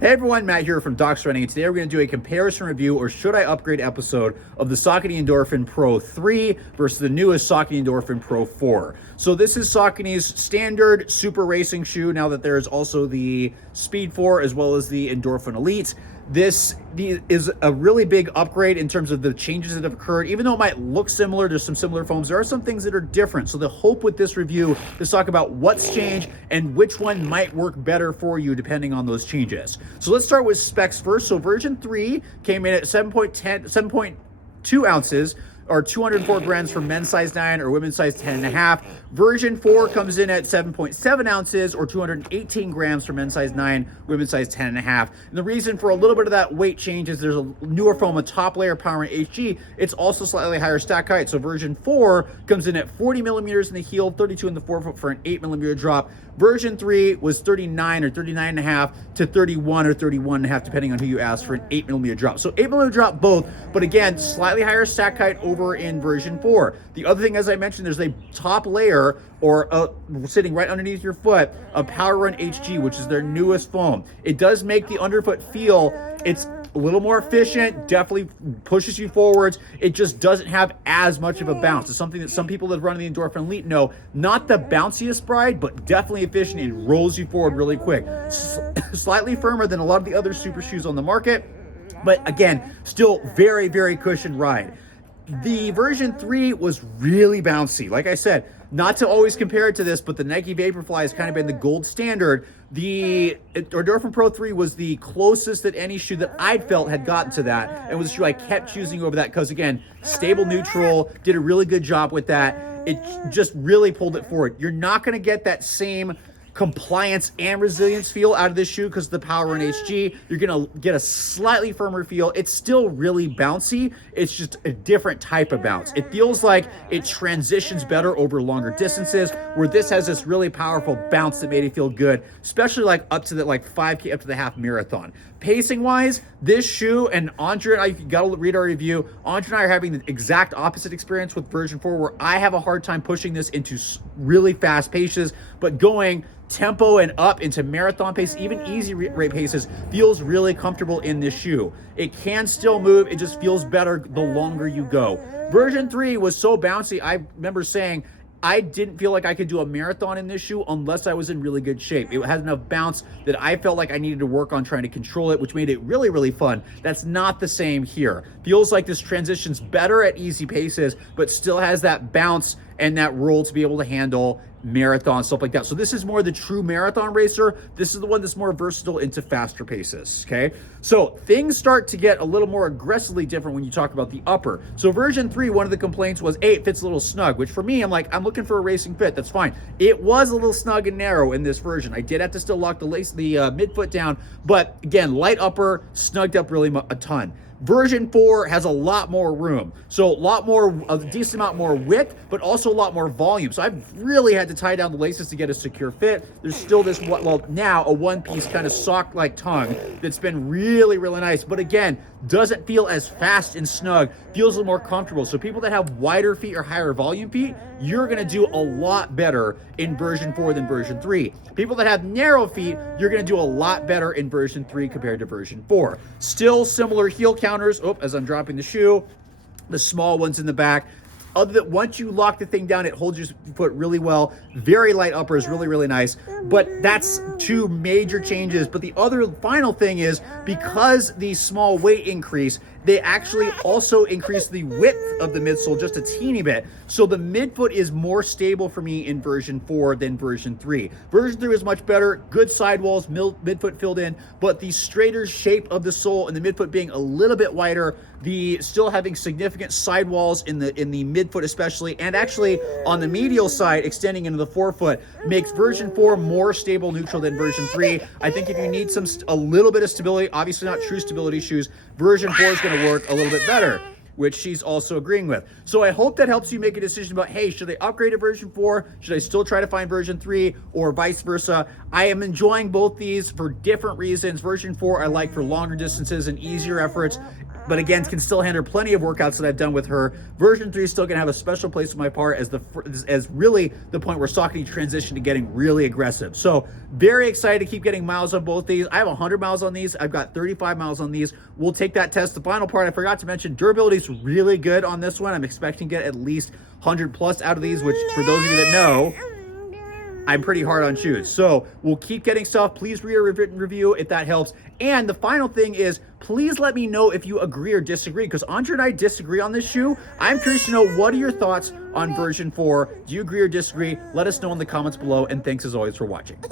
Hey everyone, Matt here from Docs Running, and today we're going to do a comparison review, or should I upgrade episode, of the Saucony Endorphin Pro 3 versus the newest Saucony Endorphin Pro 4. So this is Saucony's standard super racing shoe, now that there's also the Speed 4 as well as the Endorphin Elite. This is a really big upgrade in terms of the changes that have occurred. Even though it might look similar, there's some similar foams, there are some things that are different. So the hope with this review is to talk about what's changed and which one might work better for you depending on those changes. So let's start with specs first. So version 3 came in at 7.2 ounces, or 204 grams for men's size 9 or women's size 10.5. Version 4 comes in at 7.7 ounces or 218 grams for men's size 9, women's size 10.5. And the reason for a little bit of that weight change is there's a newer foam, a top layer Power and HG. It's also slightly higher stack height. So version 4 comes in at 40 millimeters in the heel, 32 in the forefoot for an 8 millimeter drop. Version 3 was 39 or 39.5 to 31 or 31.5, depending on who you ask, for an 8 millimeter drop. So 8 millimeter drop both, but again, slightly higher stack height over in version 4. The other thing, as I mentioned, there's a top layer, or sitting right underneath your foot, a Power Run HG, which is their newest foam. It does make the underfoot feel, it's a little more efficient, definitely pushes you forwards. It just doesn't have as much of a bounce. It's something that some people that run the Endorphin Elite know, not the bounciest ride, but definitely efficient. It rolls you forward really quick. Slightly firmer than a lot of the other super shoes on the market, but again, still very, very cushioned ride. The version 3 was really bouncy. Like I said, not to always compare it to this, but the Nike Vaporfly has kind of been the gold standard. The Endorphin Pro 3 was the closest that any shoe that I'd felt had gotten to that, and was a shoe I kept choosing over that because, again, stable neutral, did a really good job with that. It just really pulled it forward. You're not going to get that same compliance and resilience feel out of this shoe because of the Power Run HG. You're gonna get a slightly firmer feel. It's still really bouncy. It's just a different type of bounce. It feels like it transitions better over longer distances, where this has this really powerful bounce that made it feel good, especially like up to the 5K, up to the half marathon. Pacing wise, this shoe, and Andre and I, you gotta read our review, Andre and I are having the exact opposite experience with version 4, where I have a hard time pushing this into really fast paces, but going tempo and up into marathon pace, even easy rate paces, feels really comfortable in this shoe. It can still move, it just feels better the longer you go. Version 3 was so bouncy, I remember saying I didn't feel like I could do a marathon in this shoe unless I was in really good shape. It had enough bounce that I felt like I needed to work on trying to control it, which made it really, really fun. That's not the same here. Feels like this transitions better at easy paces, but still has that bounce and that roll to be able to handle marathon, stuff like that. So this is more the true marathon racer. This is the one that's more versatile into faster paces, okay? So things start to get a little more aggressively different when you talk about the upper. So version 3, one of the complaints was, hey, it fits a little snug, which for me, I'm looking for a racing fit. That's fine. It was a little snug and narrow in this version. I did have to still lock the midfoot down, but again, light upper, snugged up really a ton. Version 4 has a lot more room. So a decent amount more width, but also a lot more volume. So I've really had to tie down the laces to get a secure fit. There's still this, now a one-piece kind of sock-like tongue that's been really, really nice. But again, doesn't feel as fast and snug, feels a little more comfortable. So people that have wider feet or higher volume feet, you're gonna do a lot better in version 4 than version 3. People that have narrow feet, you're gonna do a lot better in version 3 compared to version 4. Still similar heel counters, as I'm dropping the shoe, the small ones in the back. Other than once you lock the thing down, it holds your foot really well. Very light upper is really, really nice. But that's two major changes. But the other final thing is, because the small weight increase, they actually also increase the width of the midsole just a teeny bit. So the midfoot is more stable for me in version 4 than version 3. Version 3 is much better, good sidewalls, midfoot filled in, but the straighter shape of the sole and the midfoot being a little bit wider, the still having significant sidewalls in the midfoot especially, and actually on the medial side extending into the forefoot, makes version 4 more stable neutral than version 3. I think if you need a little bit of stability, obviously not true stability shoes, version 4 is going to work a little bit better. which she's also agreeing with. So I hope that helps you make a decision about, hey, should I upgrade to version 4? Should I still try to find version 3, or vice versa? I am enjoying both these for different reasons. Version 4 I like for longer distances and easier efforts, but again, can still handle plenty of workouts that I've done with her. Version 3 is still gonna have a special place in my heart as really the point where Saucony transitioned to getting really aggressive. So very excited to keep getting miles on both these. I have 100 miles on these. I've got 35 miles on these. We'll take that test. The final part I forgot to mention, durability is really good on this one. I'm expecting to get at least 100 plus out of these, which for those of you that know, I'm pretty hard on shoes. So we'll keep getting stuff. Please read a written review if that helps. And the final thing is, please let me know if you agree or disagree, because Andre and I disagree on this shoe. I'm curious to know, what are your thoughts on version 4? Do you agree or disagree? Let us know in the comments below, and thanks as always for watching.